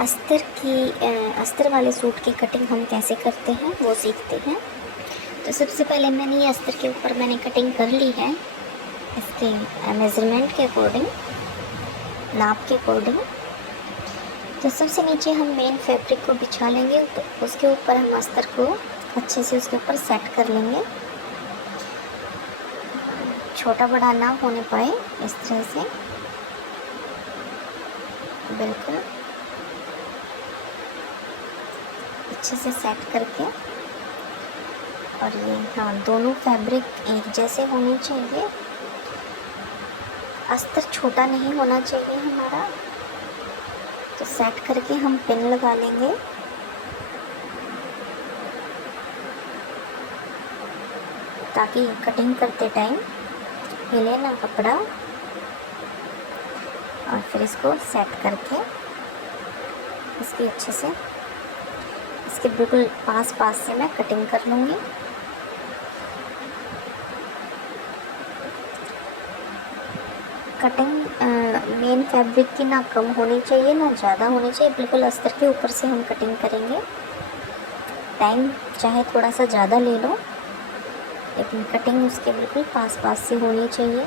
अस्तर वाले सूट की कटिंग हम कैसे करते हैं वो सीखते हैं। तो सबसे पहले मैंने ये अस्तर के ऊपर मैंने कटिंग कर ली है, इसके मेज़रमेंट के अकॉर्डिंग, नाप के अकॉर्डिंग। तो सबसे नीचे हम मेन फैब्रिक को बिछा लेंगे, तो उसके ऊपर हम अस्तर को अच्छे से उसके ऊपर सेट कर लेंगे, छोटा बड़ा ना होने पाए, इस तरह से बिल्कुल अच्छे से सेट करके। और ये हाँ, दोनों फैब्रिक एक जैसे होने चाहिए, अस्तर छोटा नहीं होना चाहिए हमारा। तो सेट करके हम पिन लगा लेंगे। ताकि कटिंग करते टाइम हिले ना कपड़ा। और फिर इसको सेट करके इसकी अच्छे से, इसके बिल्कुल पास पास से मैं कटिंग कर लूँगी। कटिंग मेन फैब्रिक की ना कम होनी चाहिए ना ज़्यादा होनी चाहिए, बिल्कुल अस्तर के ऊपर से हम कटिंग करेंगे। टाइम चाहे थोड़ा सा ज़्यादा ले लो, लेकिन कटिंग उसके बिल्कुल पास पास से होनी चाहिए।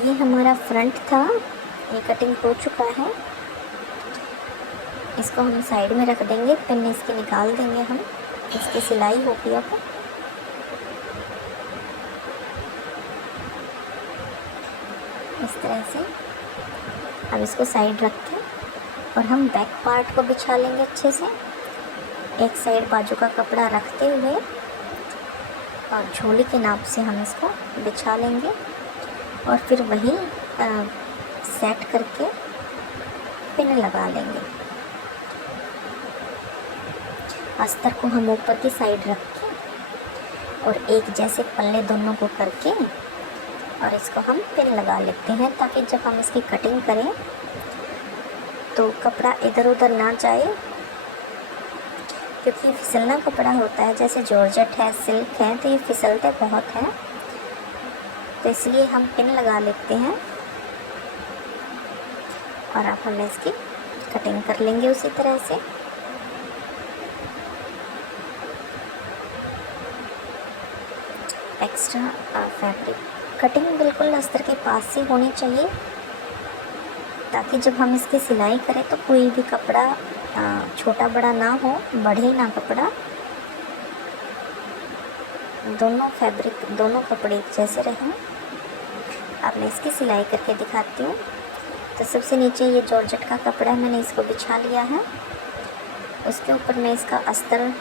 ये हमारा फ्रंट था, ये कटिंग हो चुका है। इसको हम साइड में रख देंगे, पिन इसकी निकाल देंगे हम, इसकी सिलाई होगी अब। इस तरह से अब इसको साइड रख के और हम बैक पार्ट को बिछा लेंगे अच्छे से, एक साइड बाजू का कपड़ा रखते हुए और झोली के नाप से हम इसको बिछा लेंगे। और फिर वही सेट करके पिन लगा लेंगे। अस्तर को हम ऊपर की साइड रख के और एक जैसे पल्ले दोनों को करके और इसको हम पिन लगा लेते हैं, ताकि जब हम इसकी कटिंग करें तो कपड़ा इधर उधर ना जाए, क्योंकि फिसलना कपड़ा होता है, जैसे जॉर्जेट है, सिल्क है, तो ये फिसलते बहुत हैं। तो इसलिए हम पिन लगा लेते हैं और अब हम इसकी कटिंग कर लेंगे उसी तरह से। एक्स्ट्रा फैब्रिक कटिंग बिल्कुल अस्तर के पास से होनी चाहिए, ताकि जब हम इसकी सिलाई करें तो कोई भी कपड़ा छोटा बड़ा ना हो, बढ़े ना कपड़ा। दोनों फैब्रिक, दोनों कपड़े एक जैसे रहें। अब मैं इसकी सिलाई करके दिखाती हूँ। तो सबसे नीचे ये जॉर्जेट का कपड़ा है, मैंने इसको बिछा लिया है। उसके ऊपर मैं इसका अस्तर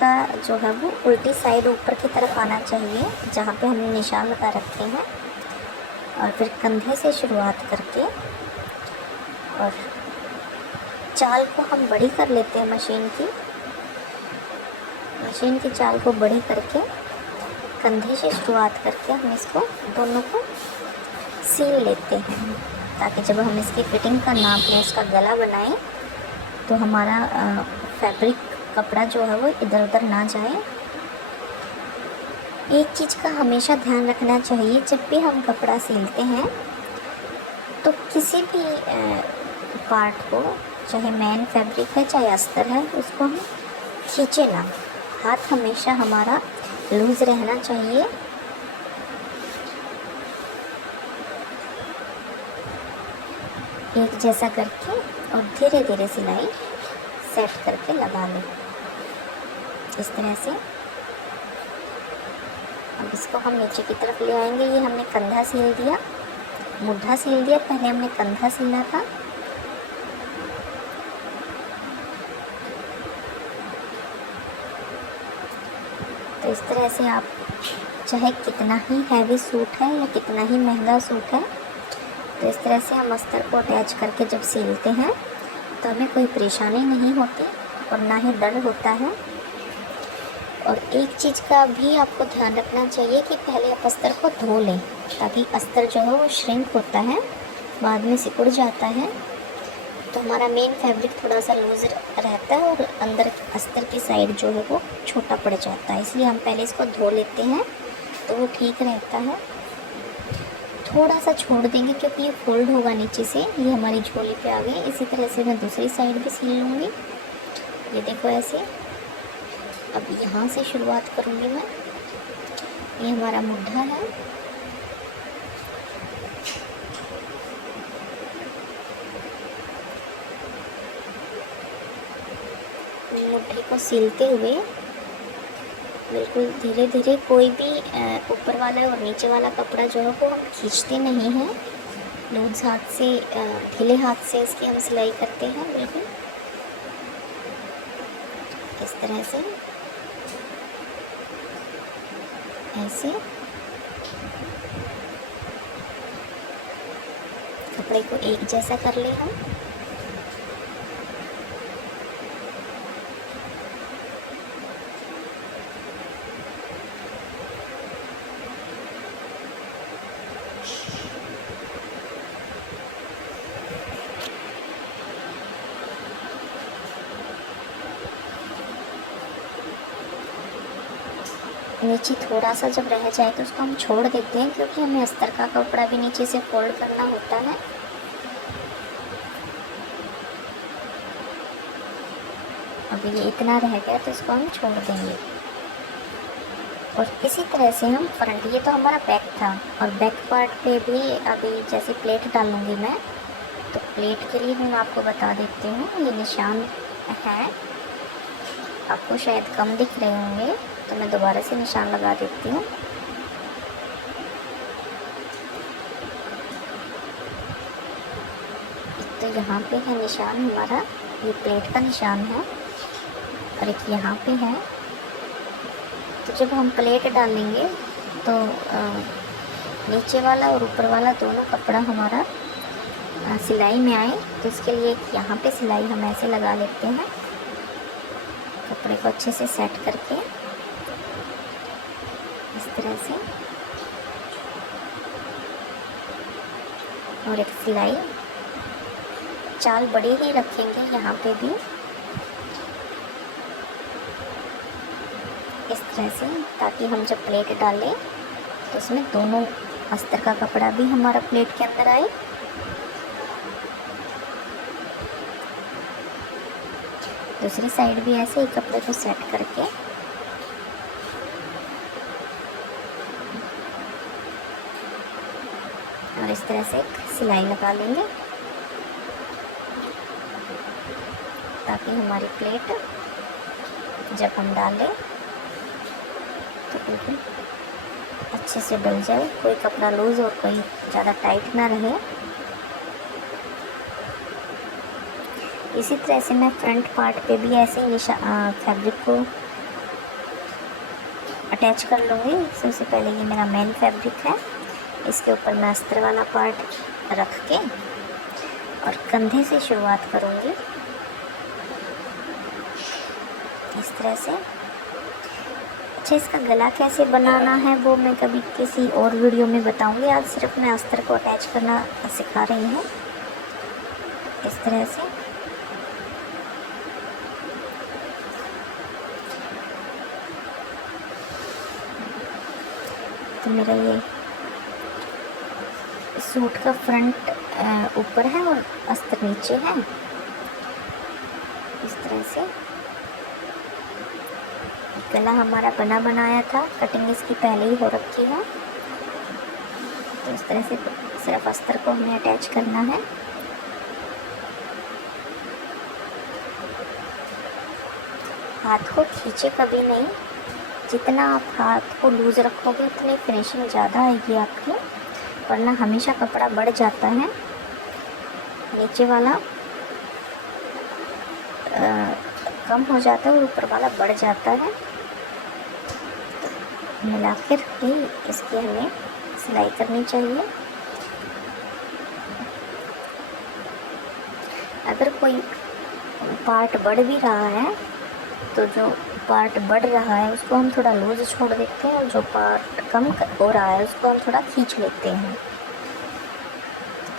का जो है वो उल्टी साइड ऊपर की तरफ आना चाहिए, जहाँ पे हमने निशान लगा रखे हैं। और फिर कंधे से शुरुआत करके और चाल को हम बड़ी कर लेते हैं, मशीन की चाल को बड़ी करके कंधे से शुरुआत करके हम इसको दोनों को सील लेते हैं, ताकि जब हम इसकी फिटिंग का नाप लें, उसका गला बनाएं, तो हमारा फैब्रिक कपड़ा जो है वो इधर उधर ना जाए। एक चीज़ का हमेशा ध्यान रखना चाहिए, जब भी हम कपड़ा सिलते हैं तो किसी भी पार्ट को, चाहे मेन फैब्रिक है चाहे अस्तर है, उसको हम खींचे ना। हाथ हमेशा हमारा लूज़ रहना चाहिए। एक जैसा करके और धीरे धीरे सिलाई सेट करके लगा लें, इस तरह से। अब इसको हम नीचे की तरफ ले आएंगे। ये हमने कंधा सिल दिया, मुड्ढा सिल दिया, पहले हमने कंधा सिलना था। तो इस तरह से आप चाहे कितना ही हैवी सूट है या कितना ही महंगा सूट है, तो इस तरह से हम अस्तर को अटैच करके जब सिलते हैं तो हमें कोई परेशानी नहीं होती और ना ही डर होता है। और एक चीज़ का भी आपको ध्यान रखना चाहिए कि पहले आप अस्तर को धो लें, ताकि अस्तर जो है वो श्रिंक होता है, बाद में सिकुड़ जाता है, तो हमारा मेन फैब्रिक थोड़ा सा लूज़ रहता है और अंदर अस्तर की साइड जो है वो छोटा पड़ जाता है। इसलिए हम पहले इसको धो लेते हैं तो वो ठीक रहता है। थोड़ा सा छोड़ देंगे क्योंकि ये फोल्ड होगा नीचे से। ये हमारी झोली पे आ गई। इसी तरह से मैं दूसरी साइड भी सिल लूँगी। ये देखो ऐसे। अब यहाँ से शुरुआत करूँगी मैं। ये हमारा मुड्ढा है। मुट्ठी को सिलते हुए बिल्कुल धीरे धीरे, कोई भी ऊपर वाला और नीचे वाला कपड़ा जो है वो हम खींचते नहीं हैं। लूज हाथ से, ढीले हाथ से इसकी हम सिलाई करते हैं। बिल्कुल इस तरह से, ऐसे कपड़े को एक जैसा कर ले हम। नीचे थोड़ा सा जब रह जाए तो उसको हम छोड़ देते हैं, क्योंकि हमें अस्तर का कपड़ा भी नीचे से फोल्ड करना होता है। अब ये इतना रह गया तो इसको हम छोड़ देंगे। और इसी तरह से हम फ्रंट, ये तो हमारा बैक था, और बैक पार्ट पे भी अभी जैसे प्लेट डालूंगी मैं, तो प्लेट के लिए मैं आपको बता देती हूँ। ये निशान है, आपको शायद कम दिख रहे होंगे, तो मैं दोबारा से निशान लगा देती हूँ। तो यहाँ पे है निशान हमारा, ये प्लेट का निशान है, और एक यहाँ पे है। तो जब हम प्लेट डालेंगे तो नीचे वाला और ऊपर वाला दोनों कपड़ा हमारा सिलाई में आए, तो इसके लिए यहाँ पे सिलाई हम ऐसे लगा लेते हैं, कपड़े को अच्छे से सेट करके इस तरह से। और एक सिलाई, चाल बड़ी ही रखेंगे यहाँ पे भी, इस तरह से, ताकि हम जब प्लेट डालें तो उसमें दोनों अस्तर का कपड़ा भी हमारा प्लेट के अंदर आए। दूसरी साइड भी ऐसे ही कपड़े को सेट करके और इस तरह से एक सिलाई लगा लेंगे, ताकि हमारी प्लेट जब हम डालें तो बिल्कुल अच्छे से डल जाए, कोई कपड़ा लूज़ और कोई ज़्यादा टाइट ना रहे। इसी तरह से मैं फ्रंट पार्ट पे भी ऐसे ही फैब्रिक को अटैच कर लूँगी। सबसे पहले ये मेरा मेन फैब्रिक है, इसके ऊपर मैं अस्तर वाला पार्ट रख के और कंधे से शुरुआत करूँगी इस तरह से। अच्छा, इसका गला कैसे बनाना है वो मैं कभी किसी और वीडियो में बताऊँगी। आज सिर्फ मैं अस्तर को अटैच करना सिखा रही हूँ इस तरह से। तो मेरा ये सूट का फ्रंट ऊपर है और अस्तर नीचे है, इस तरह से। गला हमारा बना बनाया था, कटिंग इसकी पहले ही हो रखी है। तो इस तरह से सिर्फ अस्तर को हमें अटैच करना है। हाथ को खींचे कभी नहीं, जितना आप हाथ को लूज़ रखोगे उतनी फिनिशिंग ज़्यादा आएगी आपकी, वरना हमेशा कपड़ा बढ़ जाता है। नीचे वाला कम हो जाता है और ऊपर वाला बढ़ जाता है। तो मिलाकर ही इसकी हमें सिलाई करनी चाहिए। अगर कोई पार्ट बढ़ भी रहा है तो जो पार्ट बढ़ रहा है उसको हम थोड़ा लूज छोड़ देते हैं, और जो पार्ट कम हो रहा है उसको हम थोड़ा खींच लेते हैं,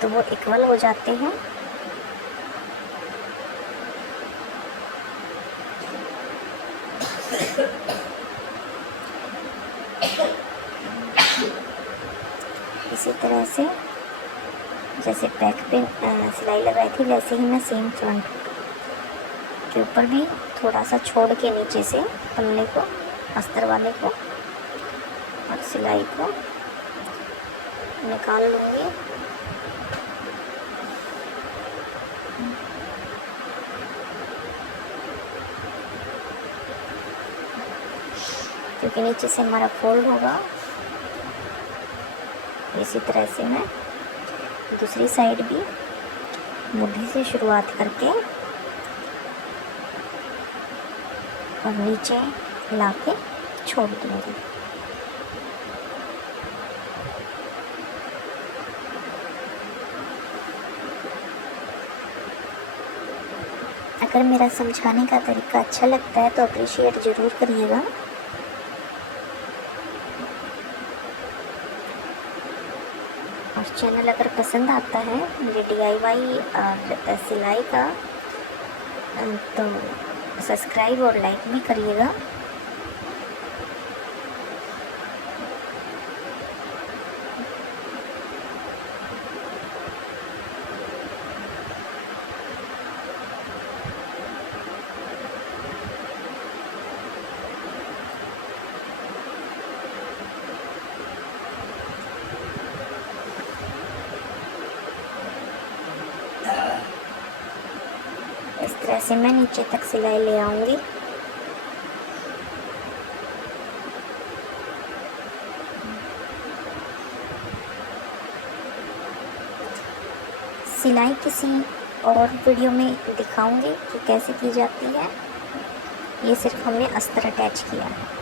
तो वो इक्वल हो जाते हैं। इस इसी तरह से जैसे बैक पे सिलाई लगाई थी वैसे ही मैं सेम फ्रंट के ऊपर भी थोड़ा सा छोड़ के नीचे से पल्ले को, अस्तर वाले को और सिलाई को निकाल लूँगी। क्योंकि नीचे से हमारा फोल्ड होगा। इसी तरह से मैं दूसरी साइड भी मुट्ठी से शुरुआत करके और नीचे लाके छोड़ दूँगी। अगर मेरा समझाने का तरीका अच्छा लगता है तो अप्रिशिएट ज़रूर करिएगा। और चैनल अगर पसंद आता है मेरे DIY और सिलाई का तो सब्सक्राइब और लाइक भी करिएगा। इस तरह से मैं नीचे तक सिलाई ले आऊँगी। सिलाई किसी और वीडियो में दिखाऊंगी कि कैसे की जाती है। ये सिर्फ हमने अस्तर अटैच किया है।